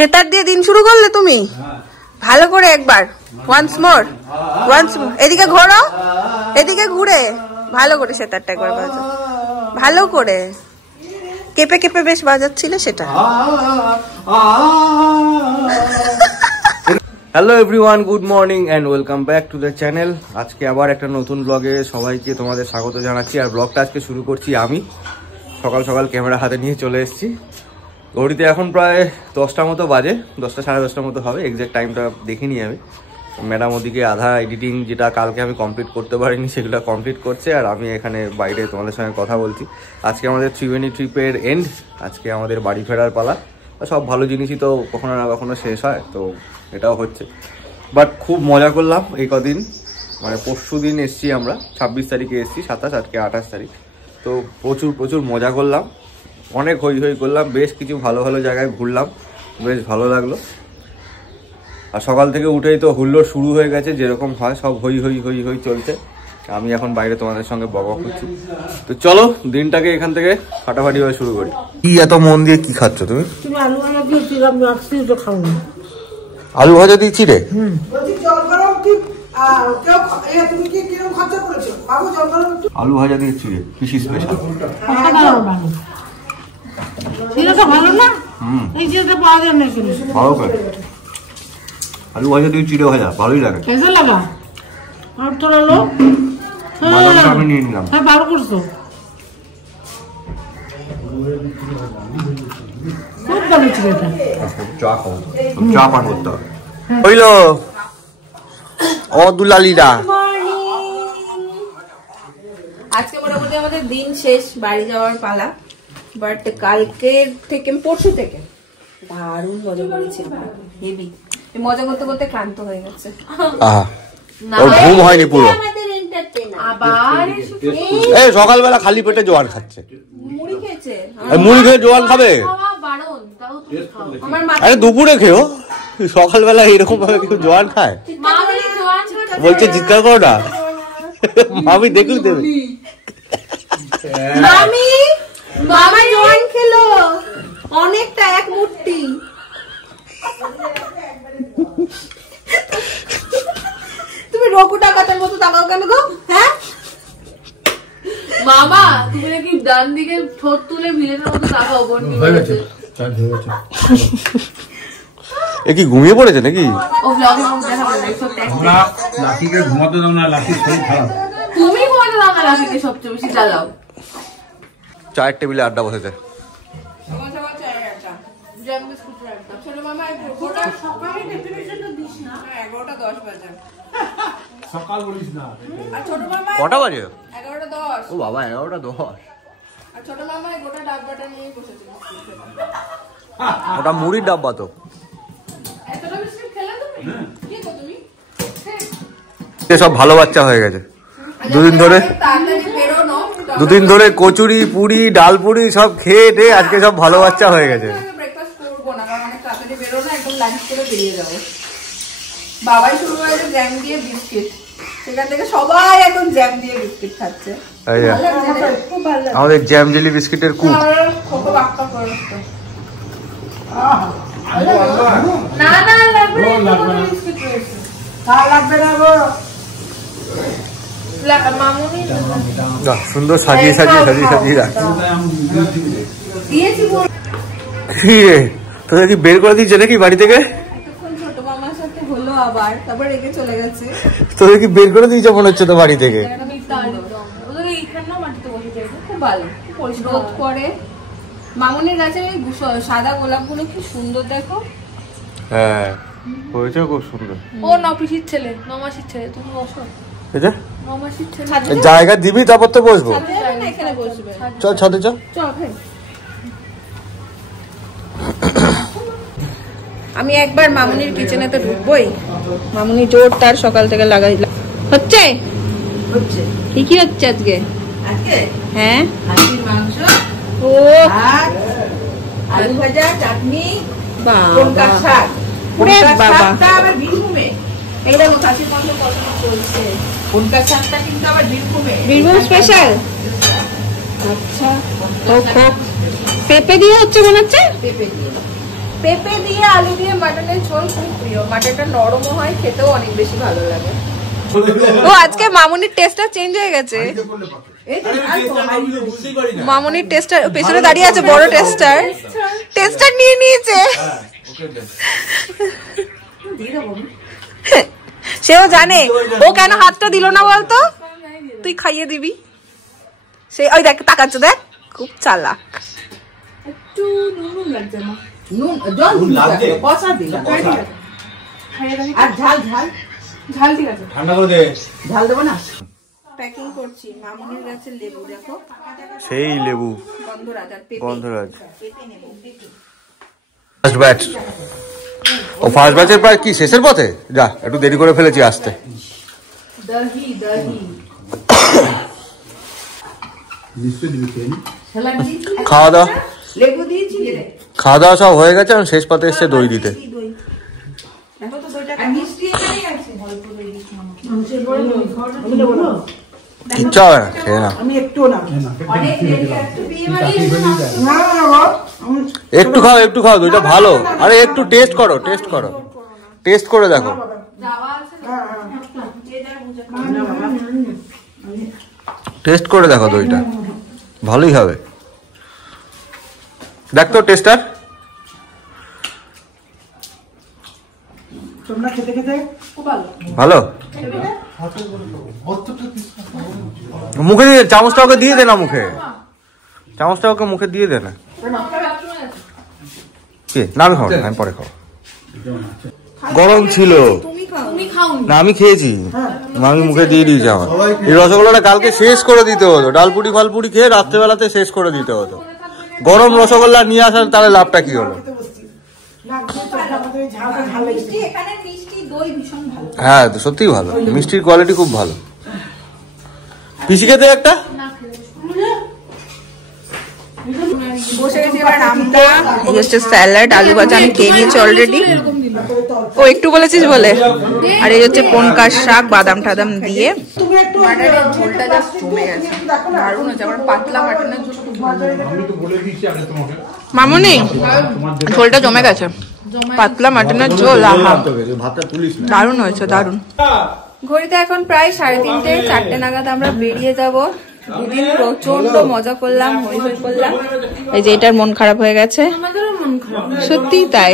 সেতার দিয়ে দিন শুরু করলে তুমি? ভালো করে একবার, ওয়ান্স মোর। এদিকে ঘোরো, এদিকে ঘুরে ভালো করে সেতারটা একবার বাজাও, ভালো করে। কেঁপে কেঁপে বেশ বাজাচ্ছিলে সেটা। Hello everyone, good morning and welcome back to the channel. আজকে আবার একটা নতুন ব্লগে সবাইকে তোমাদের স্বাগত জানাচ্ছি। আর ব্লগটা আজকে শুরু করছি আমি সকাল সকাল ক্যামেরা হাতে নিয়ে চলে এসেছি। ঘড়িতে এখন প্রায় 10টা মতো বাজে, 10টা সাড়ে 10টার মতো হবে, এক্স্যাক্ট টাইমটা দেখিনি আমি। ম্যাডাম ওদিকে আধা এডিটিং যেটা কালকে আমি কমপ্লিট করতে পারিনি সেগুলো কমপ্লিট করছে, আর আমি এখানে বাইরে তোমাদের সঙ্গে কথা বলছি। আজকে আমাদের ত্রিবেণী ট্রিপের এন্ড, আজকে আমাদের বাড়ি ফেরার পালা। সব ভালো জিনিসই তো কখনো না কখনো শেষ হয়, তো এটাও হচ্ছে। বাট খুব মজা করলাম এই কদিন, মানে পরশু দিন এসছি আমরা, 26 তারিখে এসছি, 27 আজকে 28 তারিখ। তো প্রচুর মজা করলাম, অনেক হই করলাম, বেশ কিছু ভালো ভালো জায়গায় ঘুরলাম, বেশ ভালো লাগলো। আর সকাল থেকে উঠেই তো হুল্লোড় শুরু হয়ে গেছে, যেরকম হয় সব হই চলছে। আমি এখন বাইরে তোমাদের সঙ্গে বকবক করছি। তো চলো দিনটাকে এখান থেকে ফাটাফাটি ভাবে শুরু করি। কি এত মন দিয়ে কি খাচ্ছ তুমি? আলু ভাজা দিয়ে চিড়ে? আলু ভাজা দিয়ে চিড়ে কৃষি স্পেশাল। আলু ভাজা দিয়ে চিড়ে ভাজা ভালোই লাগে। আমি নিয়ে নিলাম। চা পান করতে হবে। হইল ও দুলালিরা। আজকে মোটামুটি আমাদের দিন শেষ, বাড়ি যাওয়ার পালা। বাট কালকের থেকে, পরশু থেকে দারুণ মজা করেছি, হেভি। মজা করতে করতে ক্লান্ত হয়ে গেছে, ঘুম হয়নি পুরো। এই সকালবেলা খালি পেটে জোয়ান খাচ্ছে, মুড়ি খেয়েছে। মুড়ি খেয়ে জোয়ান খাবে? আরে দুপুরে খেও, সকালবেলা এরকম ভাবে কেউ জোয়ান খায়? বলছে চিৎকার করো না, মামি দেখলি দেবে। মামা জোয়ান খেলো অনেকটা, এক মুঠি। তুমি রকুটা কাটার মতো তাকাও কেন গো? হ্যাঁ মামা, তুমি নাকি ডান দিকে ঠোঁট তুলে ভিলেনের মতো তাকাও। এ কি ঘুমিয়ে পড়েছে নাকি? তুমি ঘুমাতে দাও না, লাঠিকে সবচেয়ে বেশি জ্বালাও। চায়ের টেবিলে আড্ডা বসেছে। কটা বাজে? 11:10। ও বাবা, 11:10। ওটা মুড়ির ডাব্বা তো। সব ভালো বাচ্চা হয়ে গেছে দুদিন ধরে কচুরি পুরি ডাল পুরি সব খেয়ে টেয়ে আজকে সব ভালো বাচ্চা হয়ে গেছে। বাবাই শুরু করেছে জ্যাম দিয়ে বিস্কিট, সেখান থেকে সবাই এখন জ্যাম দিয়ে বিস্কিট খাচ্ছে। আমাদের জ্যাম জেলি বিস্কিটের কুক। সুন্দর সাজিয়ে রাখছি। তোদের কি বের করে দিচ্ছে নাকি বাড়ি থেকে? তোদের কি বের করে দিয়েছে মনে হচ্ছে তো বাড়ি থেকে? মামুনির গাছে সাদা গোলাপ গুলো কি সুন্দর দেখো। হ্যাঁ হয়েছে, খুব সুন্দর। ও নপিসির ছেলে, নমাসির ছেলে, তুমি বসো। নমাসির ছেলে জায়গা দিবি তারপর তো বসবো। এখানে বসবে, চল ছাদে চল। আমি একবার মামুনির কিচেনে তো ঢুকবোই। মামুনি জোর তার সকাল থেকে লাগাই হচ্ছে। কি হচ্ছে আজকে? হ্যাঁ, মাংস, ও আলু ভাজা, চাটনি, শাক। বীরভূম স্পেশাল। আচ্ছা, পেঁপে দিয়ে হচ্ছে মনে হচ্ছে। পেঁপে দিয়ে পেঁপে দিয়ে আলু দিয়ে মাটনের ঝোল খুব প্রিয়। মাটনটা নরমও হয়, খেতেও অনেক বেশি ভালো লাগে। ও আজকে মামুনির টেস্টটা চেঞ্জ হয়ে গেছে। মামুনির টেস্টার পেছনে দাঁড়িয়ে আছে, বড় টেস্টার নিয়ে নিয়েছে। সেও জানে, ও কেন হাতটা দিল না বলতো, তুই খাইয়ে দিবি। সে ওই দেখ তাকাচ্ছে, দেখ খুব চালাক। একটু নুন লাগছে না, নুন জল লাগছে কষা দিল আর ঝাল ঝাল ঝাল ঠিক আছে, ঠান্ডা করে দে। ঝাল দেবো না। প্যাকিং করছি মামুনির গাছের লেবু, দেখো সেই লেবু গন্ধরাজ। গন্ধরাজ ফার্স্ট ব্যাচ। ও ফার্স্ট ব্যাচের প্রায় কি শেষের পথে, যা একটু দেরি করে ফেলেছি আসতে। দহি দহি খাওয়া দাওয়া লেবু দিয়েছি, খাওয়া দাওয়া সব হয়ে গেছে, আমি শেষ পাতে এসছে দই দিতে। ইচ্ছা হয় না খেয়ে না, আমি একটু না একটু খাও দইটা ভালো। আরে একটু টেস্ট করো, টেস্ট করে দেখো। টেস্ট করে দেখো দইটা, ভালোই হবে। দেখ তো টেস্টার, তোমরা খেতে খেতে ভালো। মুখে দিয়ে চামচটা ওকে দিয়ে দে না, চামচটা ওকে মুখে দিয়ে দে না। কে না, আমি খাবো না, আমি পরে খাবো। গরম ছিল না, আমি খেয়েছি, আমি মুখে দিয়ে দিয়েছি। আমার এই রসগোল্লাটা কালকে শেষ করে দিতে হতো, ডালপুরি ফালপুরি খেয়ে রাত্রেবেলাতে শেষ করে দিতে হতো। গরম রসগোল্লা নিয়ে আসার তাহলে লাভটা কি হলো? হ্যাঁ সত্যিই ভালো, মিষ্টির কোয়ালিটি খুব ভালো। পিসি খেতে একটা বসে গেছি এবার আমটা। এই হচ্ছে স্যালাড, আলু ভাজা আমি খেয়ে নিয়েছি অলরেডি। ও একটু বলেছিস বলে। আর এই হচ্ছে পনকার শাক বাদাম টাদাম দিয়ে। মাটনের ঝোলটা জাস্ট জমে গেছে, দারুণ হয়েছে। আমার পাতলা মাটনের ঝোল খুব ভালো লাগে। মামুনি ঝোলটা জমে গেছে, পাতলা মাটনের ঝোল, আহা দারুণ হয়েছে, দারুণ। ঘড়িতে এখন প্রায় 3:30, 4টে নাগাদ আমরা বেরিয়ে যাব। দুদিন প্রচন্ড মজা করলাম, হই হই করলাম। এই যে এটার মন খারাপ হয়ে গেছে, সত্যি তাই।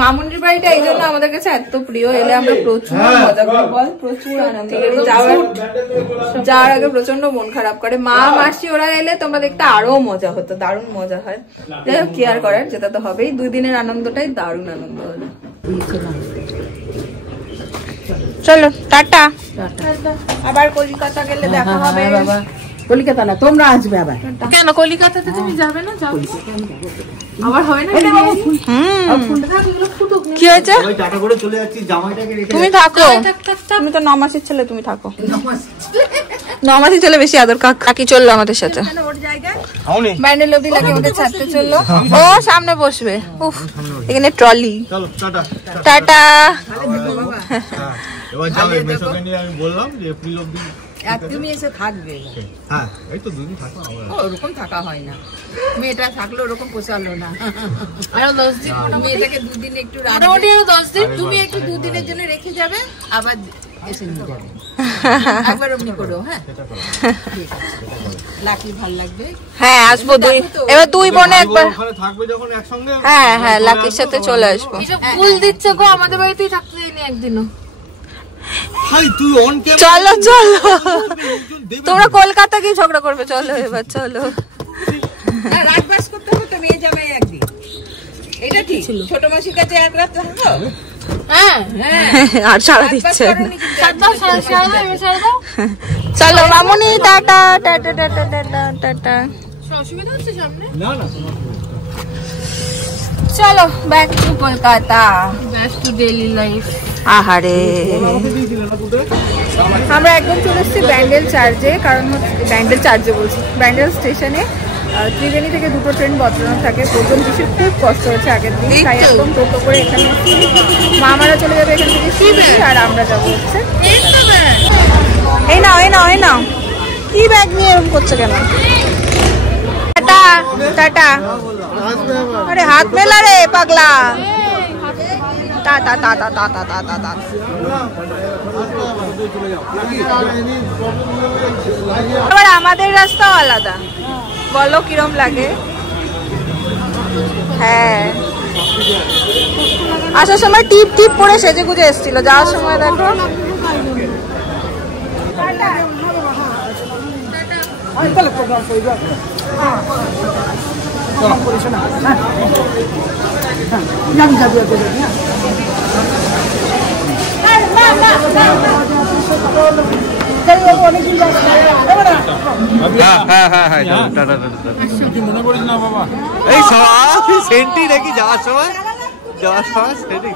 মামুনির বাড়িটা এই জন্য আমাদের কাছে এত প্রিয়, এলে আমরা প্রচুর মজা করি, বল প্রচুর আনন্দ করি। যাওয়ার আগে প্রচন্ড মন খারাপ করে। মা মাসি ওরা এলে তোমরা দেখতে আরো মজা হতো, দারুণ মজা হয়। যাই হোক কেয়ার করার, যেটা তো হবেই। 2 দিনের আনন্দটাই দারুণ আনন্দ হলো। চলো টাটা, আবার কলকাতা গেলে দেখা হবে। কলিকাতা না, তোমরা আসবে আবার। কেন কলিকাতাতে তুমি যাবে না? যাও আবার হয় না। কি হয়েছে? তুমি থাকো, তুমি তো 9 মাসের ছেলে, তুমি থাকো। 9 মাসের ছেলে বেশি আদর। কাকি চললো আমাদের সাথে, ব্যান্ডেল অব্দি লাগে আমাদের ছাড়তে চললো। ও সামনে বসবে, উফ এখানে ট্রলি। টাটা। আমি বললাম যে এপ্রিল অবধি তুমি এসে থাকবে। হ্যাঁ এই তো 2 দিন থাকো, ওরকম থাকা হয় না। মেয়েটা থাকলে ওরকম পোষালো না। আরো 10 দিন, মেয়েটাকে 2 দিন একটু মোটামুটি আরো 10 দিন তুমি একটু 2 দিনের জন্য রেখে যাবে, আবার এসে নিয়ে যাবে। একবার অমনি করো। হ্যাঁ লাকি ভালো লাগবে। হ্যাঁ আসবো, এবার 2 বোনে একবার ওখানে থাকবে যখন একসঙ্গে। হ্যাঁ হ্যাঁ লাকির সাথে চলে আসবো। এসব ফুল দিচ্ছে গো, আমাদের বাড়িতেই থাকতে দেয়নি একদিনও। চলো চলো, তোমরা কলকাতা গিয়ে ঝগড়া করবে, চলো এবার চলো। রাতবাস করতে হবে তো, মেয়ে যাবে একদিন, এটা ঠিক। ছোট মাসির কাছে এক রাত থাকবো। হ্যাঁ আর সারা দিচ্ছে সারা দাও। চলো মামুনি, tata tata tata tata tata. অসুবিধা হচ্ছে সামনে? না না, চলো back to Kolkata, back to daily life. আহারে আমরা একদম চলে এসেছি ব্যান্ডেল চার্জে। কারণ হচ্ছে ব্যান্ডেল চার্জে বলছি, ব্যান্ডেল স্টেশনে। ত্রিবেণী থেকে 2টো ট্রেন বদলানো থাকে। প্রথম কিছু খুব কষ্ট হচ্ছে আগের দিন, তাই একদম টোটো করে এখানে মামারা চলে যাবে এখান থেকে শিলিগুড়ি, আর আমরা যাবো হচ্ছে। এই নাও এই নাও এই নাও। কি ব্যাগ নিয়ে এরকম করছো কেন? টাটা। Tata tata. আরে হাত মেলা রে পাগলা। Tata tata tata tata tata. এবার আমাদের রাস্তাও আলাদা, বলো কিরম লাগে? হ্যাঁ, আসার সময় টিপ টিপ পরে সেজে গুজে এসেছিল, যাওয়ার সময় দেখো। এই সব সেন্টি নাকি যাওয়ার সময় সেন্টি।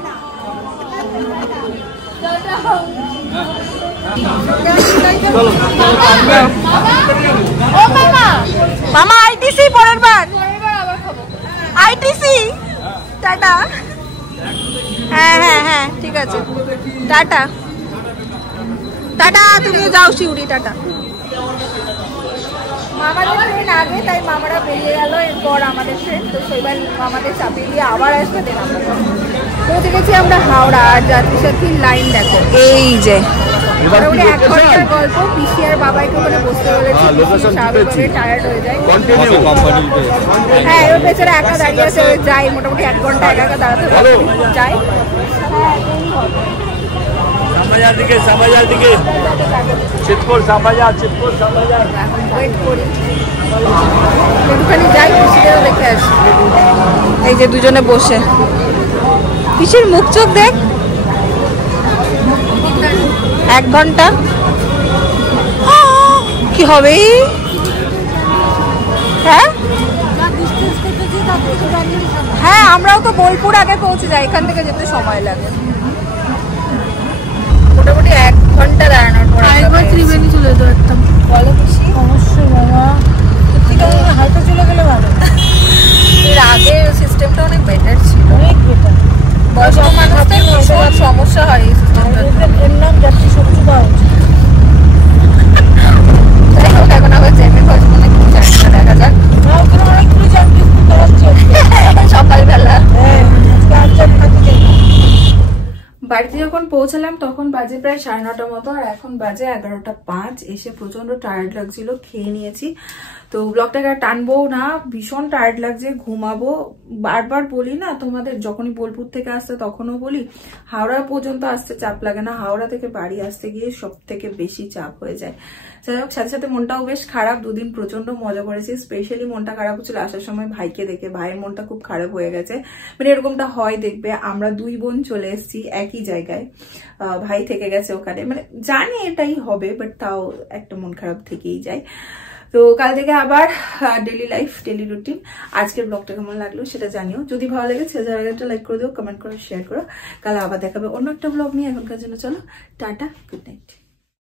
মামা আইটিসি পরের বার, আইটিসি। টাটা। হ্যাঁ হ্যাঁ হ্যাঁ ঠিক আছে, টাটা টাটা। তুমিও যাও শিউরি, টাটা। মামাদের ট্রেন আগে, তাই মামারা বেরিয়ে গেল, এরপর আমাদের ট্রেন। তো সেইবার মামাদের চাপিয়ে দিয়ে আবার আসবে, দেন আমরা পৌঁছে গেছি আমরা হাওড়া। আর যাত্রী সাথী লাইন দেখো, এই যে মোটামুটি 1 ঘন্টার গল্প। পিসি আর বাবাইকে ওখানে বসতে বলেছি, স্বাভাবিকভাবে টায়ার্ড হয়ে যায়। হ্যাঁ, এবার বেচারা একা দাঁড়িয়ে আছে, যাই মোটামুটি 1 ঘন্টা একা একা দাঁড়াতে যাই। হ্যাঁ, একটুখানি যাই, পিসিদেরও দেখে আসি। এই যে দুজনে বসে, পিসির মুখ চোখ দেখ। 1 ঘন্টা কি হবে? হ্যাঁ হ্যাঁ, আমরাও তো বোলপুর আগে পৌঁছে যাই, এখান থেকে যেতে সময় লাগে মোটামুটি 1 ঘন্টা দাঁড়ানোর পর। একবার ত্রিবেণী চলে যেতে পারতাম, বলো খুশি? অবশ্যই বাবা, হাইটে চলে গেলে ভালো। এর আগে সিস্টেমটা অনেক বেটার ছিল, অনেক বেটার। বয়স্ক মানুষদের ভীষণ সমস্যা হয় এই সিস্টেমটা। এর নাম যাত্রী সবজি পাওয়া উচিত। যাই হোক, এখন আবার জেমে খরচ মনে কি যাত্রা দেখা যাক। অনেকগুলো যাত্রী সকালবেলা। বাড়িতে যখন পৌঁছালাম তখন বাজে প্রায় 9:30 মতো, আর এখন বাজে 11:05। এসে প্রচন্ড টায়ার্ড লাগছিল, খেয়ে নিয়েছি। তো ব্লগটাকে আর টানবো না, ভীষণ টায়ার্ড লাগছে, ঘুমাবো। বারবার বলি না তোমাদের, যখনই বোলপুর থেকে আসতে তখনও বলি হাওড়া পর্যন্ত আসতে চাপ লাগে না, হাওড়া থেকে বাড়ি আসতে গিয়ে সব থেকে বেশি চাপ হয়ে যায়। যাই হোক, সাথে সাথে মনটাও বেশ খারাপ। 2 দিন প্রচন্ড মজা করেছি। স্পেশালি মনটা খারাপ হচ্ছিল আসার সময় ভাইকে দেখে, ভাইয়ের মনটা খুব খারাপ হয়ে গেছে। মানে এরকমটা হয় দেখবে, আমরা 2 বোন চলে এসেছি একই জায়গায়, ভাই থেকে গেছে ওখানে। মানে জানি এটাই হবে, বাট তাও একটা মন খারাপ থেকেই যায়। তো কাল থেকে আবার ডেলি লাইফ, ডেলি রুটিন। আজকের ব্লগটা কেমন লাগলো সেটা জানিও। যদি ভালো লাগে ছেলে একটা লাইক করে দিও, কমেন্ট করো, শেয়ার করো। কাল আবার দেখাবে অন্য একটা ব্লগ নিয়ে। এখনকার জন্য চলো টাটা, গুড নাইট।